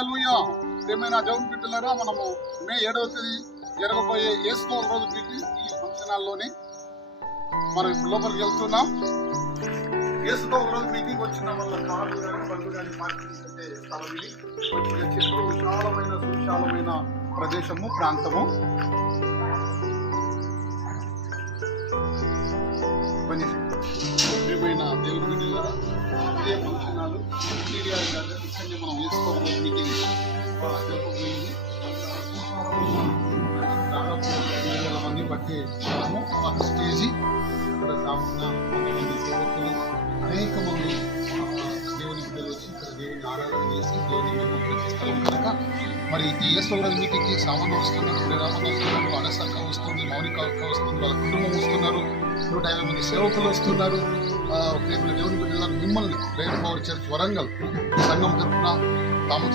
హల్లెలూయా. ఏమైనా దేవుని బిడ్డలారా, మనము మే 7వ తేదీ జరగబోయే యేసుతో ఒక రోజు మీటింగ్ ఈ ఫంక్షన్ హాల్లోనే మనం ఇప్పుడు లోపలికి వెళ్తున్నాం. యేసుతో ఒక రోజు మీటింగ్ వచ్చిన వల్ల కారు కానీ బంధు కానీ పార్కింగ్ అంటే స్థలం ఇది. మంచిగా చెట్లు, విశాలమైన సువిశాలమైన ప్రదేశము, ప్రాంతము. ఏమైనా దేవుని బిడ్డలారా, ఇదే ఫంక్షన్ హాల్ ఇంటీరియర్ కాదు, ఇక్కడనే మనం యేసుతో ఒక రోజు మీటింగ్ జరగబోయింది. దాదాపు 2,000 మంది పట్టే స్థలము, ఒక స్టేజీ, అక్కడ సామాన్య కొంతమంది సేవకులు, అనేక మంది దేవుని బిడ్డలు వచ్చి ఇక్కడ దేవుని ఆరాధన చేసి దేవుని నిర్మించే స్థలం కనుక మరి ఈ యేసుప్రభు మీటింగ్కి సామాన్య వస్తున్నారు, ప్రేరామణ వస్తున్నారు, అనసక్క వస్తుంది, మౌనిక అక్క వస్తుంది, వాళ్ళ కుటుంబం వస్తున్నారు, 150 మంది సేవకులు వస్తున్నారు. దేవుని బిడ్డలను మిమ్మల్ని ప్రేమ పవర్ చర్చ్ వరంగల్ సంఘం తరఫున తాము